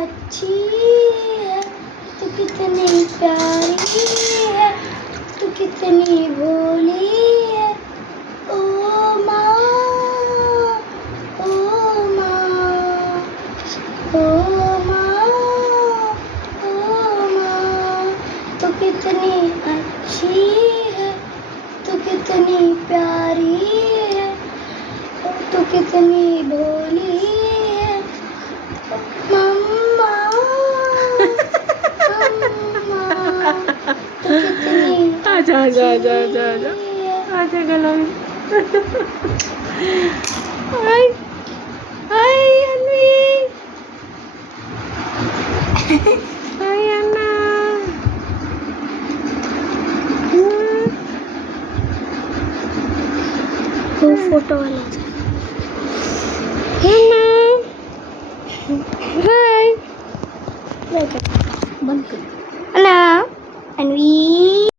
अच्छी है, तू कितनी प्यारी है, तू कितनी भोली है। ओ माँ, ओ माँ, ओ माँ, ओ माँ, तू कितनी अच्छी है, तू कितनी प्यारी है, तू कितनी भोली है। मम्मा, मम्मा, तू कितनी आजा आजा आजा आजा आजा अच्छी है। आजा गला में हाय हाय अन्वी हाय अन्ना वो फोटो वाला अन्ना हाय बंद बंद कर हेलो अनवी